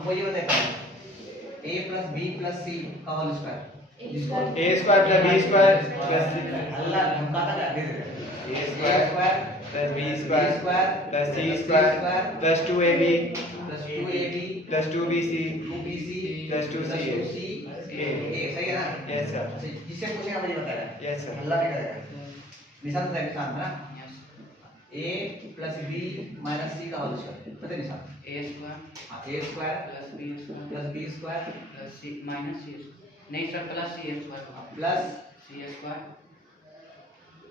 हमको ये बताया a plus b plus c का होल स्क्वायर जिसको a square plus b square plus c अल्लाह धमकाता क्या दे देते a square plus b square plus c square plus 2ab plus 2ab plus 2bc 2bc plus 2ca a सही है ना? Yes sir जिससे पूछेगा मुझे बताएगा यस सर अल्लाह नहीं करेगा निशान तो निशान है ना a plus b minus c का होल स्क्वायर पता है निशान a स्क्वायर हाँ a square plus b square plus b square plus c minus c नहीं sir plus c square plus c square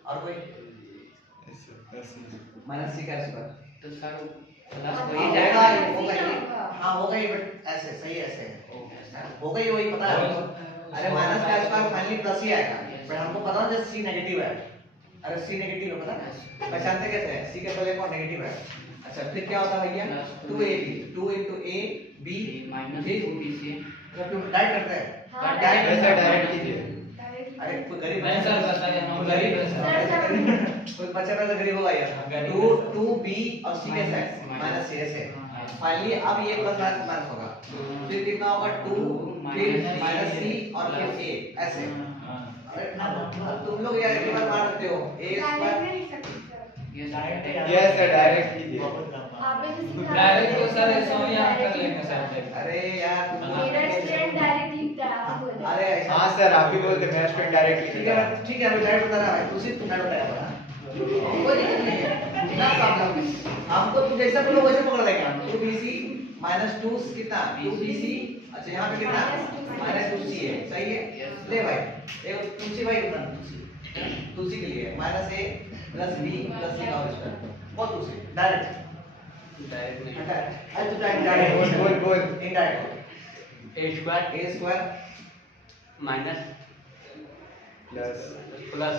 और कोई yes sir plus c minus c का square तो सर प्लस हाँ, वही होगा जाएगा ही हाँ होगा ही बट ऐसे सही ऐसे है होगा ही वही पता है हमको। अरे माइनस का स्क्वायर फाइनली प्लस ही आएगा बट हमको पता है सी नेगेटिव है अरे सी नेगेटिव है पता है पहचानते कैसे है सी के पहले कौन नेगेटिव है अच्छा फिर क्या होता है भैया 2ab 2 into a b minus फिर 2bc जब तुम डाइट करते हैं हाँ, डाइट सर डायरेक्ट कीजिए अरे कोई गरीब नहीं सर बताइए हम गरीब गरीब सर, सर। कोई बच्चा पैसा गरीब होगा यार गरीब 2b और c के साथ माइनस c ऐसे फाइनली अब ये प्लस माइनस होगा फिर कितना होगा 2 फिर माइनस c और फिर a ऐसे अरे तुम लोग यार एक बार मार देते हो a square yes sir direct कीजिए डायरेक्ट तो सर ऐसा ही आप कर लेंगे सर अरे यार तुम मेरा स्टूडेंट डायरेक्ट लिखता है आप बोलो। अरे ऐसा हाँ सर आप ही बोलते मेरा स्टूडेंट डायरेक्ट ठीक है अभी डायरेक्ट बता रहा है उसी तुम डायरेक्ट बताया बता कोई दिक्कत नहीं है ना प्रॉब्लम हमको तुम जैसा बोलो वैसे पकड़ लेंगे हम 2bc माइनस 2 कितना 2bc अच्छा यहाँ पे कितना माइनस 2c है सही है ले भाई एक तुलसी भाई उतना तुलसी के लिए minus a plus b plus c का होल स्क्वायर बहुत तुलसी डायरेक्ट अरे तू डायरेक्ट बोल indirect a square a square minus plus plus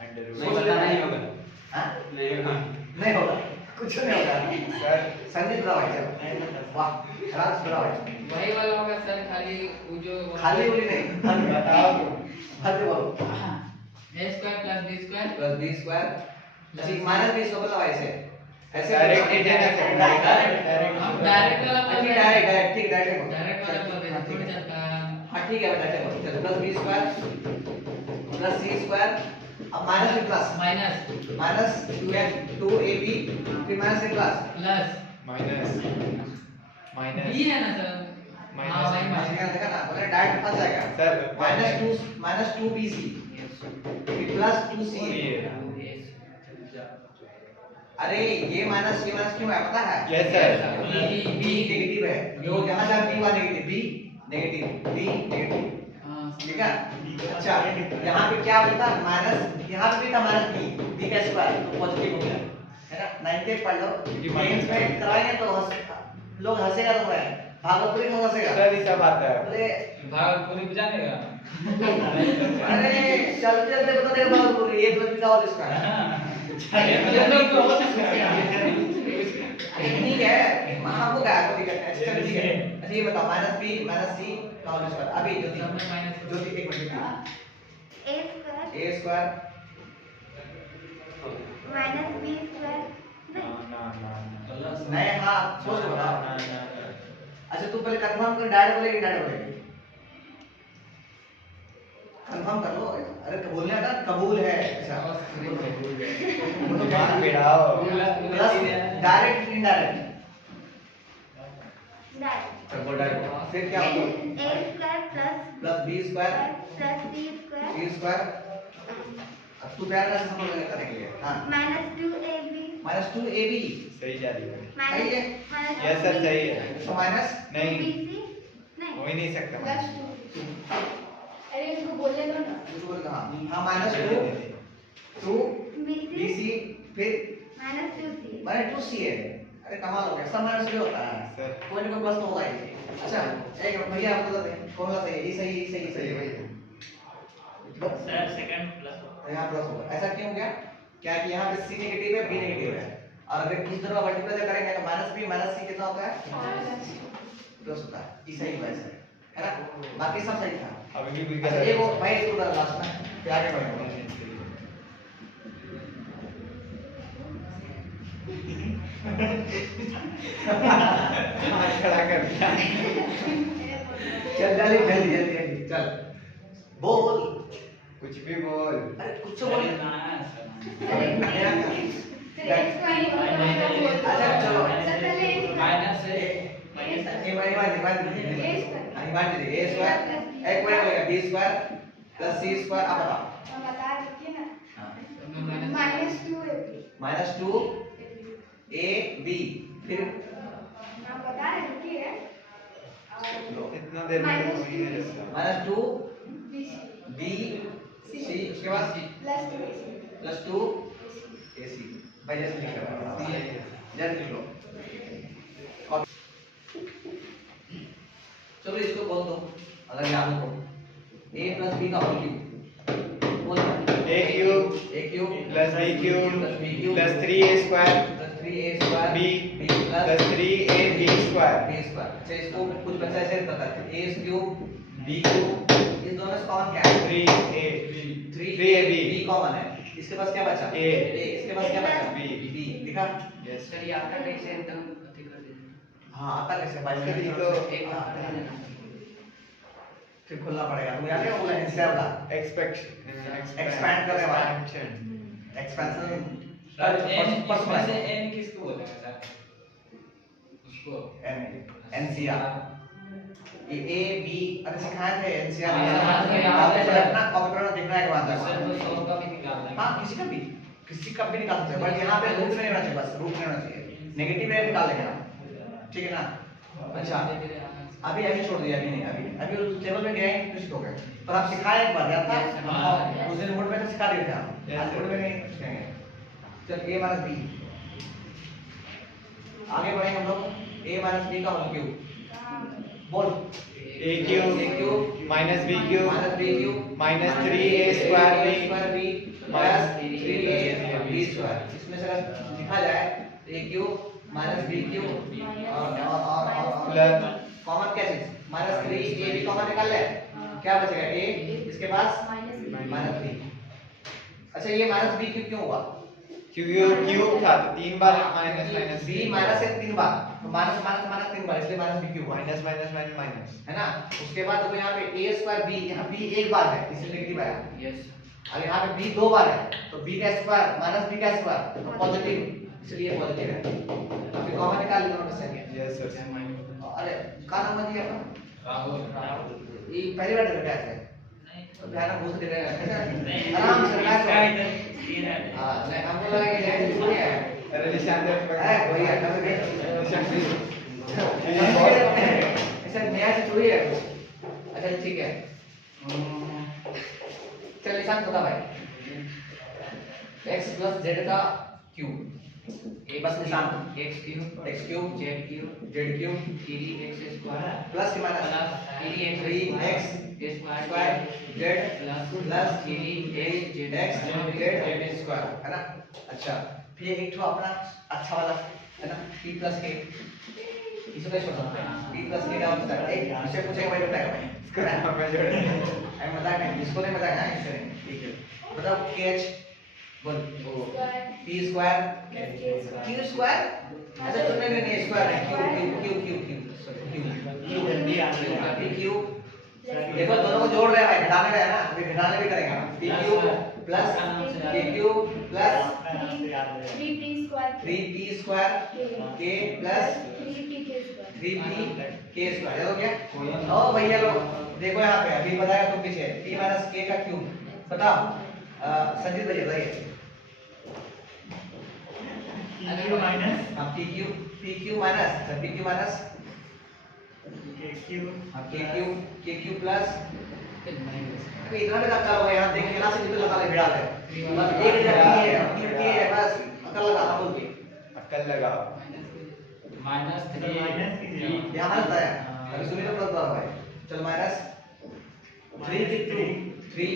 under नहीं बताना ही होगा हाँ नहीं होगा नहीं होगा कुछ नहीं होगा सर संजीत ब्राव है वाह राज ब्राव है वही वाला होगा सर खाली वो जो खाली उली नहीं बताओ हद बोलो a square plus b square plus b square जी माइनस b स्क्वायर मतलब ऐसे ऐसे डायरेक्ट नहीं देना सर डायरेक्ट हम डायरेक्ट वाला ठीक डायरेक्ट ठीक डायरेक्ट डायरेक्ट वाला बोल देना थोड़ी चलता हाँ ठीक है डायरेक्ट चलो plus b square plus c square अब माइनस में प्लस माइनस माइनस 2ab फिर माइनस में प्लस प्लस माइनस b है ना सर माइनस हाँ वही माइनस का देखा ना बोले डायरेक्ट फंस जाएगा सर माइनस 2bc फिर प्लस 2ca अरे ये माइनस क्यों है पता है यस सर b नेगेटिव है जो जहां जहां b हुआ negative b negative b negative ठीक है अच्छा यहाँ पे क्या होता है माइनस यहाँ पे भी था माइनस b का स्क्वायर तो पॉजिटिव हो गया है ना 90 पढ़ लो मेंस में कराएंगे तो लोग हंसेगा तो मैं भागलपुरी में हंसेगा सर ये सब आता है बोले भागलपुरी भी जानेगा अरे चलते चलते बता देगा भागलपुरी ये प्लस का और इसका ठीक है हमको क्या कोई दिक्कत है चल ठीक है अच्छा ये बताओ माइनस b माइनस c का होल स्क्वायर अभी ज्योति एक minute a a square minus b square नहीं हाँ सोच लो बताओ अच्छा तू पहले कंफर्म कर डायरेक्ट बोलेगी डायरेक्ट बोलेगी कंफर्म कर लो अरे बोलने का कबूल है अच्छा मार भिड़ाओ प्लस डायरेक्ट इनडायरेक्ट डायरेक्ट चलो डायरेक्ट फिर क्या होगा a square plus b square plus c square c square अब तू प्यार से समझ लेने करने के लिए हां माइनस 2ab माइनस 2ab सही जा रही है सही है यस सर सही है तो माइनस नहीं नहीं हो ही नहीं सकता प्लस 2 अरे इसको बोलने दो ना इसको बोल कहां हां माइनस 2 bc फिर माइनस 2c माइनस 2c है अरे कमाल हो गया सब माइनस भी होता है सर कोई ना कोई प्लस तो होगा ही अच्छा एक भैया आप बता दें कौन सा सही है ये सही है भैया सर सेकंड प्लस यहाँ प्लस होगा ऐसा क्यों हो गया क्या कि यहाँ पे c नेगेटिव है b नेगेटिव है और अगर इस तरह मल्टीप्लाई करेंगे तो माइनस b माइनस c कितना होता है प्लस होता है ये सही वैसे है ना बाकी सब सही था अभी भी कुछ अच्छा गलत ये वो भाई इसको लास्ट में फिर आगे बढ़ेंगे खड़ा कर दिया। चल जल्दी जल्दी जल्दी जल्दी चल बोल। कुछ भी बोल। अरे कुछ तो बोल। अच्छा चलो माइनस ए स्क्वायर एक पॉइंट होगा बी स्क्वायर प्लस सी स्क्वायर अब बताओ -2 ए बी फिर इतना देर में तो हो ही नहीं सकता। -2 बी सी उसके बाद +2 ए सी भाई जैसे लिख रहा है जल्दी लिख लो। और चलो इसको बोल दो अगर याद हो a + b का होल क्यूब बोल a cube plus b cube plus 3a square plus 3a square b b plus 3ab square. b square. अच्छा इसको कुछ बच्चा ऐसे करता है a क्यूब b क्यूब इस दोनों में कॉमन क्या है 3ab b कॉमन है। इसके पास क्या बचा a इसके पास क्या बचा b b दिखा। यस सर ये आपका टेक्स्ट है एकदम अति कर दीजिए। हाँ आता कैसे भाई इसके लिए तो एक बार कर देना। फिर खोलना पड़ेगा तुम्हें याद है वो इंस्टेड वाला एक्सपैंड करने वाला। एक्सपेंशन सर इसमें से n किसको बोलेगा सर? उसको एनसीआर ये ए बी अरे सिखाए थे एनसीआर हाँ, कॉपी पलटना कॉपी पलटना देखना है वहां सर तक। तो 100 का भी निकाल देंगे। हाँ किसी का भी निकाल सकते हैं बट यहाँ पे रूट में नहीं होना चाहिए बस रूट में होना चाहिए नेगेटिव में निकाल देंगे ना ठीक है ना। अच्छा अभी छोड़ दिया अभी नहीं अभी टेबल में गए कुछ हो गए पर आप सिखाए एक बार याद था उस दिन नोट में तो सिखा दिए थे आप आज नोट में नहीं सीखेंगे। चल a - b आगे बढ़ेंगे हम लोग a - b का होल क्यूब बोल a cube minus b cube minus 3a square b plus 3ab square. इसमें से अगर लिखा जाए a cube minus b cube और प्लस कॉमन क्या चीज -3ab कॉमन निकाल ले क्या बचेगा a इसके पास -3। अच्छा ये -b क्यों हुआ क्यूब था तो 3 बार माइनस b माइनस है 3 बार तो माइनस 3 बार इसलिए -b क्यों हुआ माइनस माइनस माइनस माइनस है ना। उसके बाद देखो यहाँ पे a स्क्वायर b यहाँ b एक बार है इसलिए नेगेटिव आया। यस और यहाँ पे b 2 बार है तो b का स्क्वायर -b का स्क्वायर तो पॉजिटिव इसलिए पॉजिटिव है। अभी कॉमन निकाल लो दोनों में से। Yes sir. अरे का नाम है ये राहुल ये पहली बार देखा है तो ध्यान घुस दे रहे हैं आराम से रिलैक्स हां नहीं हमको लगा कि ये छूट गया है। अरे निशान दे कोई है कभी भी ऐसा नया से छूट गया अच्छा ठीक है चल निशान बता भाई x + z का क्यूब बस निशान x cube x cube z cube 3x square plus के minus 3x square z plus 3x square है ना। अच्छा फिर एक ठो अपना अच्छा वाला है ना p + k इसको कैसे होता है p + k का होता है एक इसे पूछेगा भाई बताएगा भाई इसका नाम है जोड़ आई मजाक नहीं इसको नहीं मजाक है इससे नहीं ठीक है बताओ kh बोल p स्क्वायर q स्क्वायर अच्छा तुमने नहीं स्क्वायर नहीं q देखो दोनों को जोड़ रहे हैं भाई घटाने रहे हैं ना अभी घटाने भी करेंगे p cube plus k cube plus 3p square k plus 3p k square हो गया। ओ भैया लोग देखो यहाँ पे अभी बताया तुम पीछे p - k का क्यूब बताओ संजीत भैया बताइए p cube minus k cube plus अभी इतना भी अक्ल हो यहाँ देख यहाँ से भी तो लगा ले भिड़ा ले बस एक जगह p है बस अक्ल लगा बोल के अक्ल लगाओ -3 यहाँ माइनस है अभी सुनिए तो प्लस भाई चल माइनस 3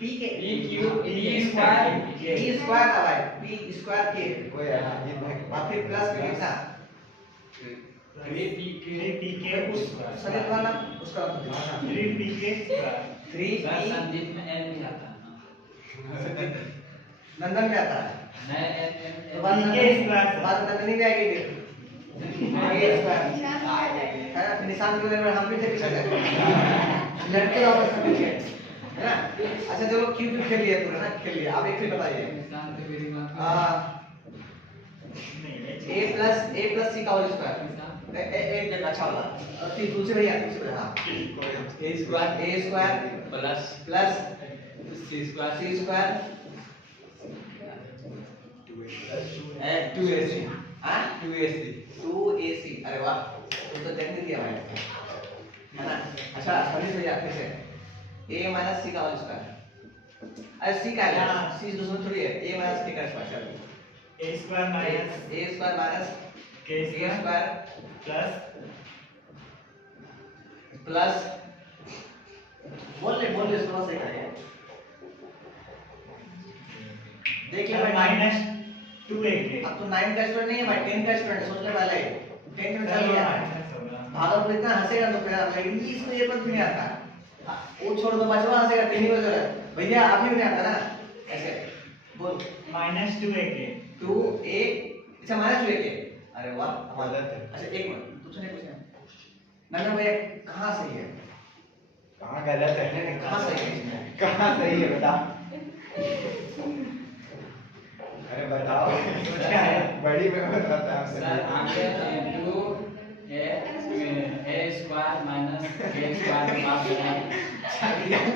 p के p स्क्वायर ना भाई p स्क्वायर के वो यार ये और फिर प्लस में कितना 3pk उस संजीत वाला उसका 3p संजीत में n भी आता है नंदन में आता है नहीं तो बात नंदनी भी आएगी फिर स्क्वायर है ना, निशान के लिए हम भी थे पीछे से लड़के वापस से पीछे है ना। अच्छा चलो क्यूब खेल लिए पूरा ना, खेल लिए। अब एक फिर बताइए a प्लस c का होल स्क्वायर एक अच्छा वाला फिर दूसरे भैया हाँ a square plus C square c square 2AC हाँ 2AC 2ac अरे वाह तुम तो टेक्निक किया भाई है ना। अच्छा सॉरी भैया फिर से a माइनस c का होल स्क्वायर अरे c का है c दूसरा थोड़ी है a माइनस c का square a square minus a square minus k a square square plus plus बोल ले थोड़ा सही करेंगे देख ले भाई minus 2ak अब तो 9 का स्टूडेंट नहीं है भाई 10 का स्टूडेंट सोचने वाला है 10 में चल गया भागल को इतना हंसेगा तो फिर लेकिन इसको ये पता नहीं आता वो छोड़ दो बचवा हंसेगा तीन ही बजे भैया आप ही नहीं आता ना ऐसे बोल minus 2ak 2 1 अच्छा माइनस 2 के अरे वाह गलत है। अच्छा एक मिनट तुझे नहीं पूछना नंदन भैया कहां सही है कहाँ गलत है? नहीं कहां सही है कहाँ सही है बता। अरे बताओ क्या है? बड़ी में बताता हूँ सर आगे 2 a square minus k square के पास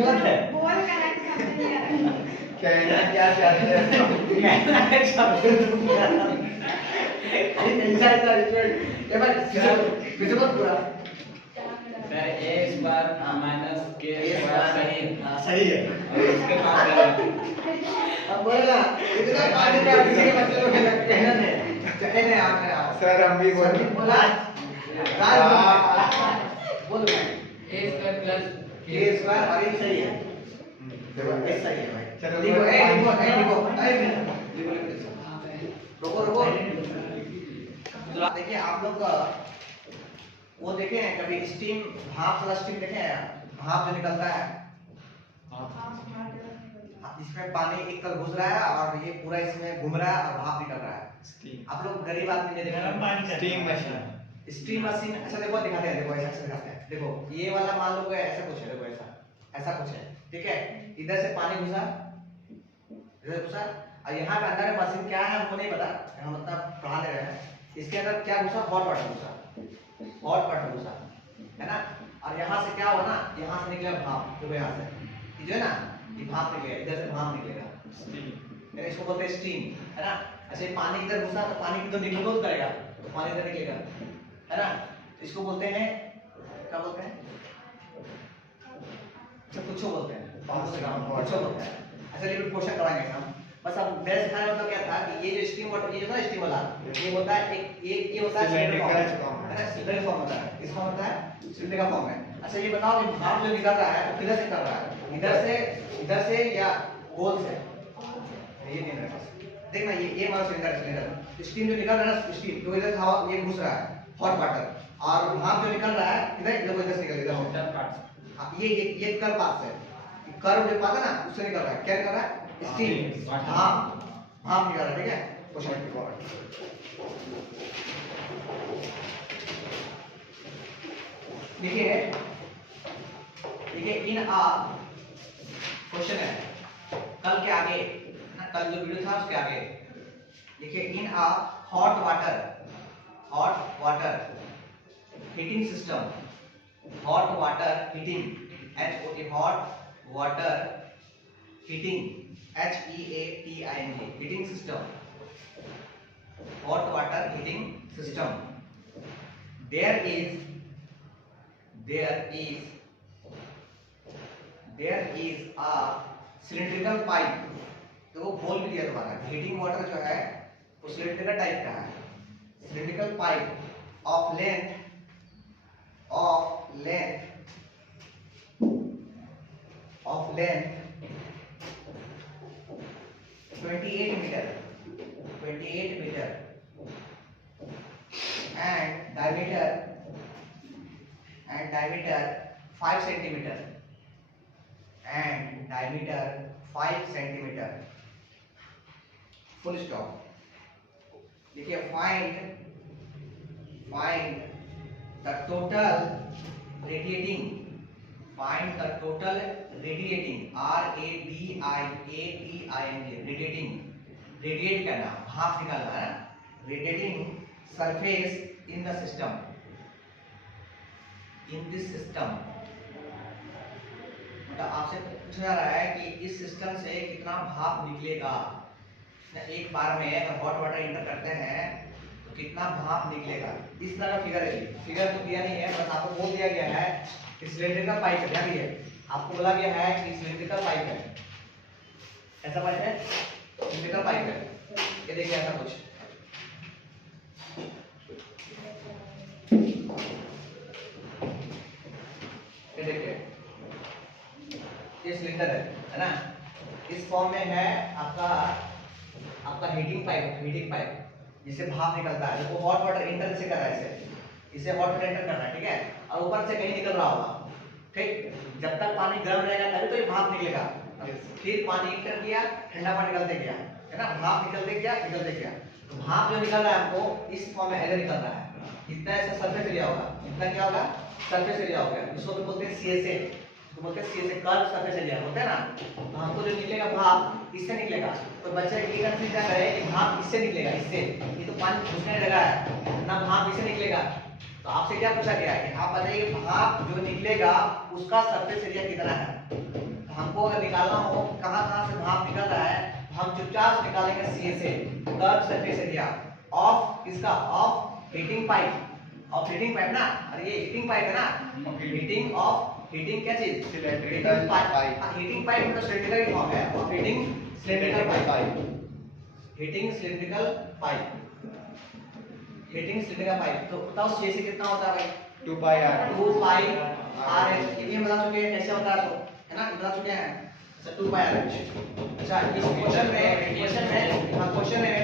गलत है बोल करेक्ट समझ नहीं आ रहा कहना क्या चाहते हो? कहना है शब्द ऐसा ऐसा स्टूडेंट ये भाई फिजिकल पूरा sir a square minus k square सही है हां सही है और इसके पास गलत अब बोलेगा इतना पानी पे आप किसी के बच्चे लोग कहना नहीं चले नहीं आप सर हम भी बोल बोला बोल भाई a square plus के स्क्वायर और ये सही है देखो ये सही है भाई चलो, देखो देखो, रुको रुको चलो देखिए आप लोग वो देखे हैं कभी स्टीम भाप वाला स्टीम देखे हैं भाप जो निकलता है इसमें पानी एक तरफ घुस रहा है और ये पूरा इसमें घूम रहा है और भाप निकल रहा है। आप लोग गरीब आदमी ने देखा गर्म पानी का स्टीम मशीन। स्टीम मशीन अच्छा देखो दिखाते हैं देखो ऐसा दिखाते हैं देखो ये वाला मान लो कि ऐसा कुछ है देखो ऐसा कुछ है ठीक है इधर से पानी घुसा इधर घुसा और यहाँ पे अंदर मशीन क्या है हमको नहीं पता हम मतलब पढ़ा ले रहे हैं इसके अंदर क्या घुसा हॉट वाटर घुसा है ना और यहाँ से क्या हुआ ना यहाँ से निकला भाप देखो यहाँ से जो है ना ये भाप निकलेगा इधर से भाप निकलेगा इसको बोलते हैं स्टीम है ना। अच्छा ये पानी इधर घुसा तो पानी की तो निकल करेगा तो पानी इधर निकलेगा है ना इसको बोलते हैं क्या बोलते हैं अच्छा कुछ बोलते हैं कुछ बोलते हैं। अच्छा लिक्विड पोषण कराएंगे हम बस अब मेरे सिखाने मतलब क्या था कि ये जो स्टीम वाटर ये जो ना स्टीम वाला ये होता है एक ये होता है सिलेंडर फॉर्म है ना सिलेंडर फॉर्म होता है इसका होता है सिलेंडर का फॉर्म है। अच्छा ये बताओ कि भाप जो निकल रहा है वो किधर से निकल रहा है इधर से या गोल से ये नहीं है देखना ये हमारा सिलेंडर स्टीम जो निकल रहा है ना स्टीम तो इधर से हवा ये घुस रहा है हॉट वाटर और भाप जो निकल रहा है इधर से निकल इधर outer parts हाँ ये कर पास है कर्व जो पास है ना उससे निकल रहा है क्या निकल रहा है स्टीम भाप निकल रहा है ठीक है क्वेश्चन देखिए इन आ क्वेश्चन है कल के आगे ना कल जो वीडियो था उसके आगे देखिए in a hot water heating system hot water heating HOT hot water heating HEATING heating system hot water heating system there is a cylindrical pipe तो वो बोल भी दिया तुम्हारा हीटिंग वाटर जो है वो सिलेंड्रिकल टाइप का है cylindrical pipe of length 28 meter and diameter 5 centimeter and diameter 5 centimeter full stop देखिए find the total radiating, find the total radiating, RADIATING, radiating, radiate करना, भाप निकालना है, radiating surface in the system, in this system। मतलब आपसे पूछा जा रहा है कि इस सिस्टम से कितना भाप निकलेगा। एक बार में अगर हॉट वाटर इंटर करते हैं तो कितना भाप निकलेगा। इस तरह का फिगर है, फिगर तो दिया नहीं है, बस आपको बोल दिया गया है कि सिलेंड्रिकल पाइप है, क्या भी है, आपको बोला गया है कि सिलेंड्रिकल पाइप है, ऐसा पाइप है, सिलेंड्रिकल पाइप है। ये देखिए ऐसा कुछ, ये देखिए ये सिलेंडर है ना, इस फॉर्म में है आपका हीटिंग पाइप जिससे भाप निकलता है। देखो हॉट वाटर इंटर से कर रहा है, इसे हॉट वाटर इंटर करना है, ठीक है, और ऊपर से कहीं निकल रहा होगा, ठीक। जब तक पानी गर्म रहेगा तभी तो ये भाप निकलेगा। फिर पानी इंटर किया, ठंडा पानी निकलते गया, है ना, भाप निकलते गया। तो भाप जो निकल रहा है हमको इस फॉर्म में ऐसे निकल रहा है। इतना ऐसा सरफेस एरिया होगा, इतना क्या होगा, सरफेस एरिया होगा। इसको भी बोलते हैं CSA, तो बोलते हैं CSA, कर्व सरफेस एरिया होता है ना। तो हमको जो निकलेगा भाप इससे निकलेगा। तो बच्चे ये कंफ्यूजन है कि भाप इससे निकलेगा, इससे, ये तो पानी घुसने लगा है ना, भाप इससे निकलेगा। तो आपसे क्या पूछा गया है कि आप बताइए भाप जो निकलेगा उसका सरफेस एरिया कितना है। तो हमको अगर निकालना हो कहां से भाप निकल रहा है, हम चुपचाप निकालेंगे CSA, curve surface area of किसका, of heating pipe, of heating pipe ना, अरे ये हीटिंग पाइप है ना, हीटिंग ऑफ, हीटिंग क्या चीज, सिलेंड्रिकल पाइप। हीटिंग पाइप मतलब सिलेंड्रिकल फॉर्म है, और heating cylindrical pipe, heating cylindrical pipe, heating cylindrical pipe. तो बताओ CSA कितना होता है भाई, 2 पाई r, 2 पाई RH। ये बता चुके हैं कैसे होता है, तो है ना, बता चुके हैं। अच्छा 2 पाई RH। अच्छा इस क्वेश्चन में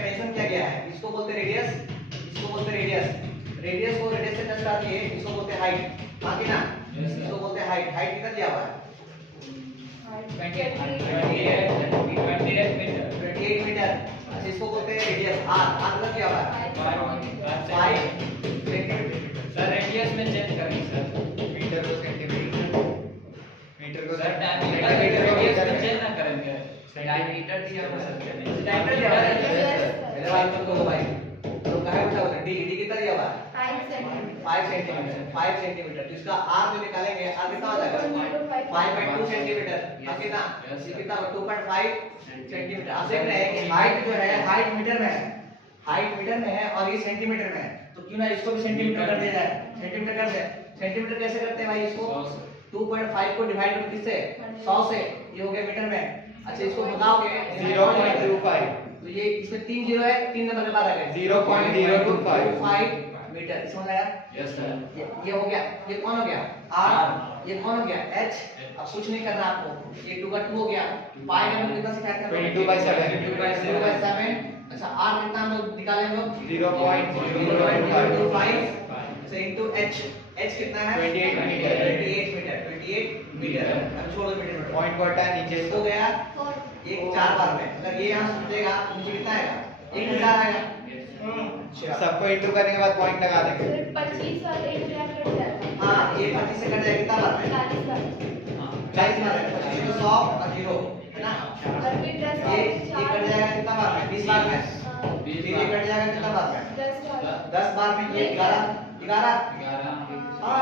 मेंशन किया गया है, इसको बोलते हैं रेडियस, इसको बोलते हैं रेडियस। रेडियस को रेडियस से टच करती है, इसको बोलते हैं हाइट, बाकी ना इसको बोलते हैं हाइट। हाइट कितना दिया हुआ है, 28 मीटर। अच्छा इसको बोलते हैं रेडियस, r कितना दिया हुआ है, 5 सेंटीमीटर। सर रेडियस में चेंज करेंगे सर, मीटर को सेंटीमीटर, मीटर को सर डायमीटर रेडियस में चेंज ना करेंगे, डायमीटर दिया हुआ सर, डायमीटर दिया हुआ है मेरे भाई को, तो भाई तो कहे पूछा होता है, डी कितना दिया हुआ है, 5 सेंटीमीटर, 5 सेंटीमीटर। तो इसका r जो निकालेंगे, r कितना हो जाएगा, 5.2 सेंटीमीटर। अब कितना, ये कितना 2.5 सेंटीमीटर। आप देख रहे हैं कि हाइट जो है, हाइट मीटर में है, हाइट मीटर में है और ये सेंटीमीटर में है। तो क्यों ना इसको भी सेंटीमीटर कर दिया जाए, सेंटीमीटर कर दे। सेंटीमीटर कैसे करते हैं भाई, इसको 2.5 को डिवाइड करो किससे, 100 से, ये हो गया मीटर में। अच्छा इसको बताओगे 0.25, तो ये इसमें 3 जीरो है, 3 नंबर के बाद आ गए 0.025 मीटर। समझ आया, यस सर। ये हो गया, ये कौन हो गया r, ये कौन हो गया h। अब कुछ नहीं करना आपको, ये 2 का 2 हो गया, पाई का मतलब कितना सिखाया था, 22/7। 22/7। अच्छा r कितना हम लोग निकाले हम लोग 0.025 से इनटू h, h कितना है 28 मीटर। 28 मीटर। अब छोड़ दो मीटर, पॉइंट को हटा नीचे हो गया ये 4 बार में। अगर ये यहां सुनेगा तो नीचे कितना आएगा, 1000 आएगा। सबको इंटू करने के बाद पॉइंट लगा देंगे। 25 और 1 कट जाता है। हाँ ये 25 से कट जाएगा, कितना बार में 40 बार। 40 बार है, 25 को 100 और 0 है ना। और फिर 10 ये कट जाएगा कितना बार में, 20 बार में। फिर ये कट जाएगा कितना बार में, 10 बार में। ये 11 हाँ। और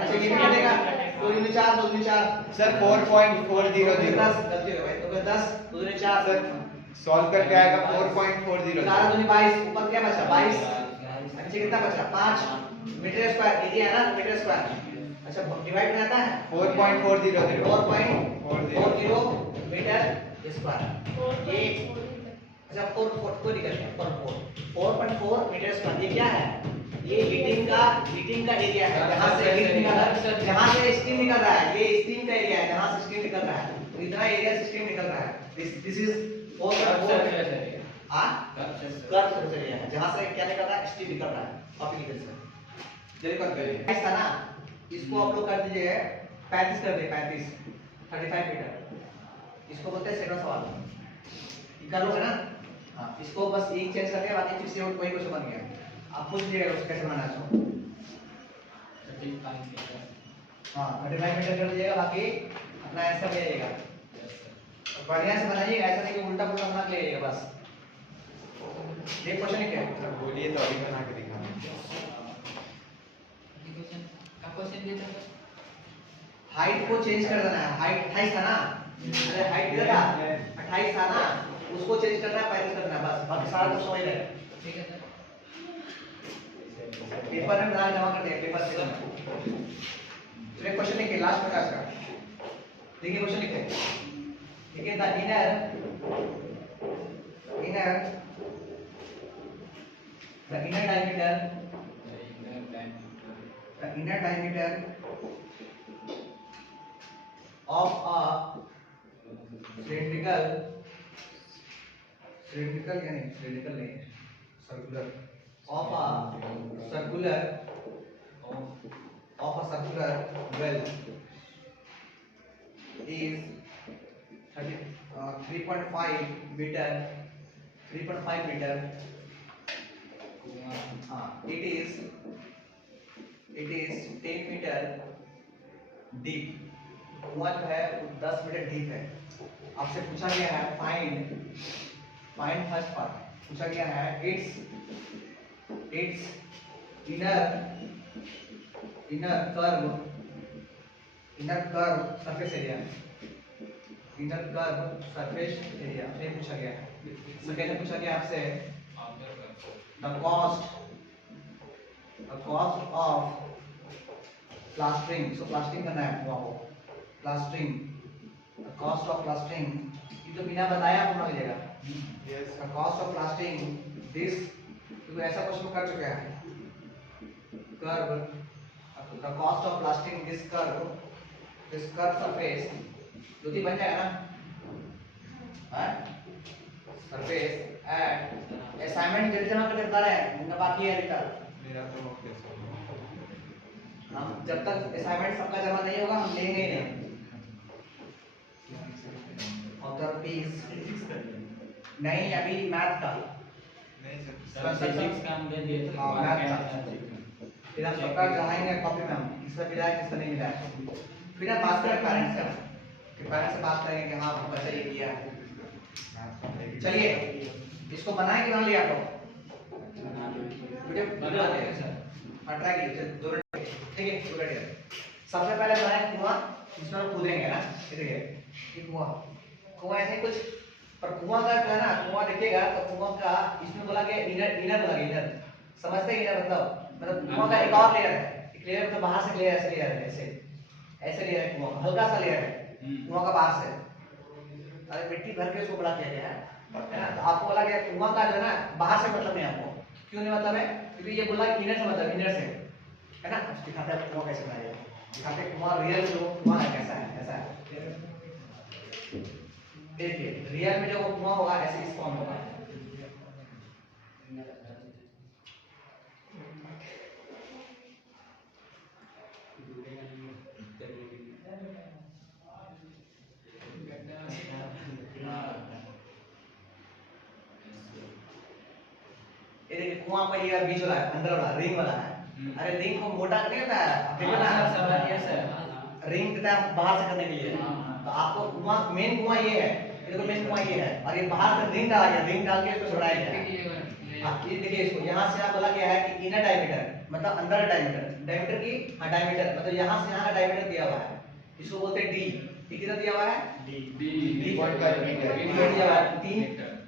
अच्छा ये भी कटेगा 2 दूनी 4, 2 दूनी 4 सर 4.400 10 गलती हो गई, तो 10 2 दूनी 4 सर सॉल्व करके आएगा 4.40। 11 दूनी 22, ऊपर क्या बचा 22, नीचे कितना बचा 5 मीटर स्क्वायर। एरिया है ना मीटर स्क्वायर। अच्छा डिवाइड में आता है 4.400 4.40 मीटर स्क्वायर। ये अच्छा 4 को निकल गया 4.4 मीटर स्क्वायर। ये क्या है, ये हीटिंग का एरिया है, जहां से हीट निकल रहा है, जहां से स्टीम निकल रहा है। ये स्टीम का एरिया है जहां से स्टीम निकल रहा है, तो इतना एरिया से स्टीम निकल रहा है। दिस इज 4.4 हां कर्व सरफेस एरिया है, जहां से क्या निकल रहा है, स्टीम निकल रहा है। कॉपी निकल सर जल्दी कर दीजिए ऐसा ना, इसको आप लोग कर दीजिए 35 कर दे 35 मीटर। इसको बोलते हैं सेकंड सवाल, ये कर लोगे ना। हां इसको बस एक चेंज करके बाकी फिर से वही क्वेश्चन बन गया। आप पूछ लीजिएगा उसको कैसे बनाना है उसको। 35 मीटर। हाँ 35 मीटर कर दीजिएगा, बाकी अपना आंसर ले आइएगा। तो बढ़िया से बनाइएगा, ऐसा नहीं कि उल्टा पुल्टा बना के ले आइएगा बस। ये क्वेश्चन है क्या? बोलिए तो अभी बना के दिखाऊं। हाइट को चेंज कर देना है। हाइट 28 था ना, अरे हाइट कितना था? 28 था ना, उसको चेंज करना है, 35 करना है बस, बाकी सारा कुछ समझ रहे। ठीक है सर। पेपर में बना जमा कर दिया, पेपर से चलिए क्वेश्चन लिखिए लास्ट में का। देखिए क्वेश्चन लिखते हैं। देखिए the inner diameter of a cylindrical नहीं, circular of a circular well is 3.5 meter. It is 10 meter deep. कुआं जो है वो 10 मीटर डीप है। आपसे पूछा गया है फाइंड फर्स्ट पार्ट पूछा गया है it's inner curve surface area ये पूछा गया है। सेकंड पूछा गया आपसे the cost of plastering. So plastering करना है कुआं को, प्लास्टरिंग कॉस्ट ऑफ प्लास्टरिंग। ये तो बिना बताया आपको मिल जाएगा। Yes the cost of plastering this, तो ऐसा क्वेश्चन कर चुके हैं। Curve the cost of plastering this curve surface, जो भी बन जाएगा ना सरफेस एट असाइनमेंट जल्दी जमा करके बता रहे हैं, उनका बाकी है अभी तक। मेरा तो कैसे हम जब तक असाइनमेंट सबका जमा नहीं होगा हम लेंगे ही नहीं। ऑथर पीस नहीं, अभी मैथ का नहीं सर। सर फिजिक्स का हम दे दिए थे। हाँ, मैथ का। फिर हम सबका जमाएंगे कॉपी में, हम किसका मिला है किसका नहीं मिला है। फिर हम बात करें पेरेंट्स का, फिर पेरेंट्स से बात करेंगे कि हाँ बच्चा ये किया है। चलिए इसको बनाए कि बना लिया आप लोग? वीडियो बना देंगे सर। ट्राई कीजिए जरूर। ठीक है बढ़िया। सबसे पहले बनाए कुआं, इसमें हम कूदेंगे ना। ठीक है ये कुआं ऐसे कुछ, पर कुआं का क्या है ना, कुआं देखिएगा तो कुआं का इसमें बोला गया इनर बोला गया इनर। समझते हैं इनर मतलब कुआं का एक और लेयर है। एक लेयर मतलब बाहर से लेयर, ऐसे लेयर है, ऐसे लेयर है कुआं, हल्का सा लेयर है कुआं का बाहर से। अरे मिट्टी भर के उसको बड़ा किया गया है ना। तो आपको बोला गया कुआं का जो है ना बाहर से मतलब नहीं, आपको क्यों नहीं मतलब है? क्योंकि ये बोला इनर से मतलब इनर से है ना। दिखाते हैं कुआं कैसे बनाया जाए, दिखाते हैं कुआं रियल जो कुआं है कैसा है। ऐसा है देखिए, रियल में जो कुआं होगा ऐसे इस फॉर्म होगा। ये देखिए कुआं पर ये बीच वाला है, अंदर वाला रिंग वाला है। अरे रिंग को मोटा नहीं होता है, देखो ना रिंग देता है बाहर से करने के लिए। तो आपको कुआं मेन कुआं ये है, देखो मेन कुआं ये है, और ये बाहर से रिंग डाला गया, रिंग डाल के इसको छोड़ाया गया। ये देखिए इसको यहाँ से बोला गया है कि इनर डायमीटर मतलब अंदर डायमीटर की डायमीटर मतलब यहाँ से यहाँ का डायमीटर दिया हुआ है, इसको बोलते हैं डी। डी कितना दिया हुआ है? डी 3.5 मीटर दिया हुआ है,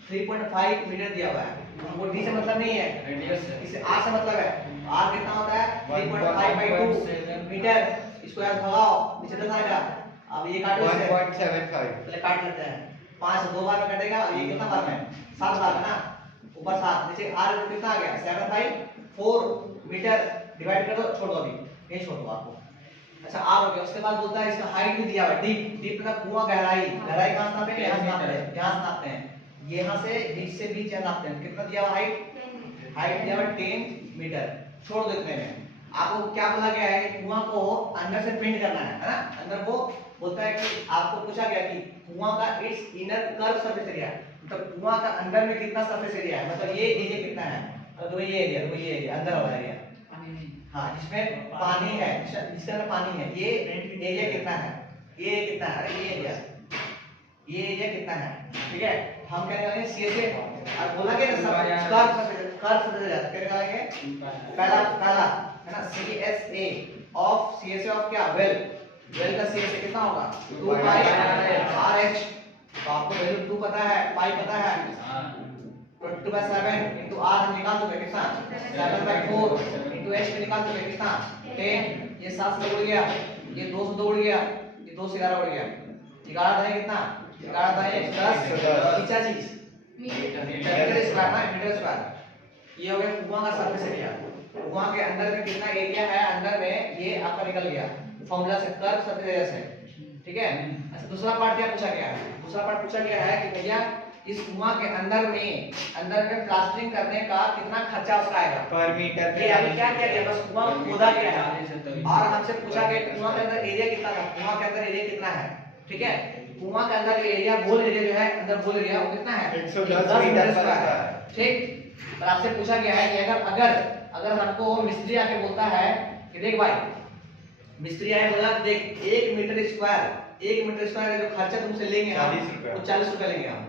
3.5 मीटर दिया हुआ है। वो डी से मतलब नहीं है, रेडियस है। इसे आर से मतलब है। आर कितना होता है? 3.5/2 मीटर। इसको यहाँ भगाओ, नीचे 10 आएगा। अब ये काटो इसे, 1.75। पहले काट लेते हैं। 5 से 2 बार में कटेगा, और ये कितना बार में? 7 बार है ना। ऊपर 7, नीचे आर कितना आ गया? 7/4 मीटर। डिवाइड कर दो, छोड़ दो, अभी ये छोड़ दो आपको। अच्छा आर हो गया। उसके बाद बोलता है इसका हाइट भी दिया हुआ है, डीप मतलब कुआं गहराई कहां से नापते हैं? यहाँ से नापते हैं, यहाँ से नापते हैं, यहाँ से बीच से बीच यहाँ नापते हैं। कितना दिया हुआ हाइट दिया हुआ 10 मीटर। छोड़ दो इतने में। आपको क्या बोला गया है? कुआं को अंदर से पेंट करना है ना। अंदर को बोलता है कि आपको पूछा गया कि कुआं का it's inner curve surface area, मतलब कुआं का अंदर में कितना सरफेस एरिया है, मतलब ये एरिया कितना है। तो ये एरिया अंदर वाला एरिया, हाँ जिसमें पानी है, जिसके अंदर पानी है, ये एरिया कितना है, ये कितना है, अरे ये एरिया कितना है, ठीक है। हम कहने वाले सी से और बोला के कर्व से जाता कहने वाले पहला है ना, C S A of C S A of क्या, वेल का सी एस ए कितना होगा 2 पाई आर एच, तो आपको वैल्यू 2 पता है, पाई पता है, 2/7 into r हम निकाल चुके कितना 7/4 into h में निकाल चुके कितना 10, ये 7 से उड़ गया, ये 2 से 2 उड़ गया, ये 2 से 11 उड़ गया, 11 है कितना 11 है 10, तीसरा चीज मीटर स्क्वायर ना, मीटर स्क्वायर। ये हो गया कुआं का सरफेस एरिया, कुआं के अंदर में कितना एरिया है, अंदर में ये आपका निकल गया फार्मूला से, कर्व सरफेस एरिया से, ठीक है। अच्छा दूसरा पार्ट क्या पूछा गया है, दूसरा पार्ट पूछा गया है कि भैया इस कुआं के अंदर में प्लास्टरिंग करने का कितना खर्चा उसका आएगा पर मीटर ये अभी क्या किया गया, बस कुआं खोदा गया है और हमसे पूछा गया कि कुआं के अंदर एरिया कितना है, कुआं के अंदर एरिया कितना है, ठीक है। कुआं के अंदर एरिया गोल एरिया जो है, अंदर गोल एरिया वो कितना है 110 मीटर स्क्वायर है, ठीक। और आपसे पूछा गया है कि अगर हमको मिस्त्री आके बोलता है कि देख भाई, मिस्त्री आए बोला देख 1 मीटर स्क्वायर जो खर्चा तुमसे लेंगे हम 40 रुपए, वो 40 रुपए लेंगे हम,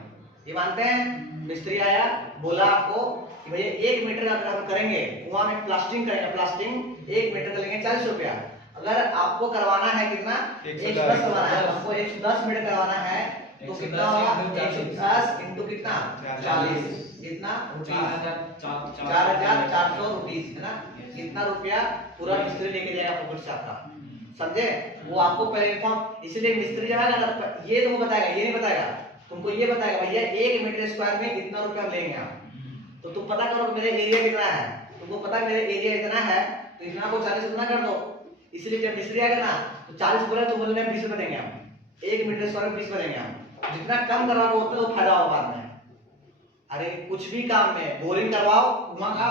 ये मानते हैं। मिस्त्री आया बोला आपको कि भैया 1 मीटर का अगर हम करेंगे कुआं में प्लास्टरिंग करेंगे, प्लास्टरिंग 1 मीटर का लेंगे 40 रुपया। अगर आपको करवाना है कितना 110 करवाना है, आपको 110 मीटर करवाना है तो कितना होगा 110 इंटू कितना 40, कितना 4,400 रुपीस है ना, इतना रुपया पूरा मिस्त्री लेके जाएगा पॉकेट से आपका, समझे। वो आपको प्लेटफॉर्म, इसलिए मिस्त्री जब आएगा ना ये तुमको बताएगा, ये नहीं बताएगा तुमको, ये बताएगा भैया 1 मीटर स्क्वायर में इतना रुपया लेंगे आप, तो तुम पता करो कि मेरे एरिया कितना है, तुमको पता है मेरे एरिया इतना है तो इतना को 40 गुना कर दो। इसलिए जब मिस्त्री आएगा ना तो 40 बोला तो बोलने 20 रुपए देंगे हम, 1 मीटर स्क्वायर में 20 रुपए देंगे हम, जितना कम करवाओगे उतना तो फायदा होगा बाद में। अरे कुछ भी काम में बोरिंग करवाओ कुआं का,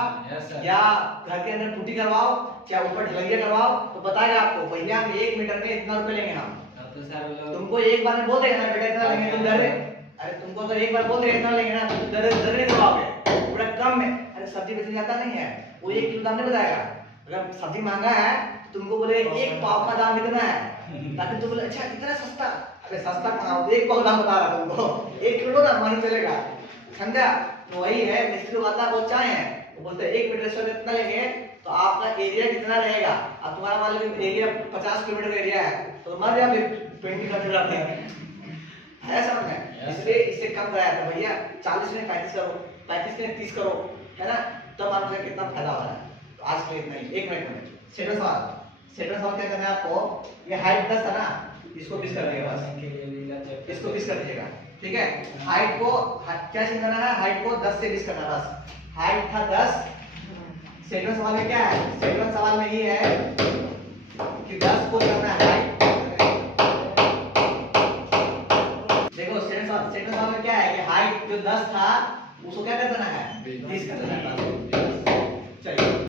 या घर के अंदर टूटी करवाओ, चाहे ऊपर ढलैया करवाओ, तो बताएगा आपको भैया हम 1 मीटर में इतना रुपए लेंगे हम। तुमको एक बार में बोल देगा ना बेटा इतना लेंगे, तुम डरे, अरे तुमको तो एक बार बोल देगा इतना लेंगे ना, तुम डरे नहीं करवाओगे बड़ा कम में। अरे सब्जी बेचने जाता नहीं है, वो 1 किलो दाम नहीं बताएगा, अगर सब्जी महंगा है तुमको बोले 1 पाव का दाम कितना है, ताकि तुम बोले अच्छा इतना सस्ता, अरे सस्ता कहाँ, 1 पाव दाम बता रहा तुमको, 1 किलो ना मालूम चलेगा, समझा। तो वही है मिस्त्री आता है वो चाहे है, वो बोलते हैं 1 मीटर स्क्वायर कितना लेंगे, तो आपका एरिया कितना रहेगा। अब तुम्हारा मान लो एरिया 50 किलोमीटर का एरिया है तो मर या फिर 20 कंसिडर है, समझ में। इसलिए इससे कम कराया था भैया 40 में 35 करो, 35 में 30 करो, है ना, तब आपको कितना फायदा हो रहा है। तो आज के लिए इतना ही, 1 मिनट में सेकंड सवाल क्या करना है आपको, ये हाइट 10 था ना, इसको 20 कर दीजिएगा बस, इसको 20 कर दीजिएगा, ठीक है। हाइट को क्या चेंज करना है, हाइट को 10 से 20 करना है बस, हाइट था 10। सेकंड सवाल में क्या है, सेकंड सवाल में ये है कि 10 को करना है हाइट, देखो सेकंड सवाल में क्या है कि हाइट जो 10 था उसको क्या कर देना है 20 कर देना है।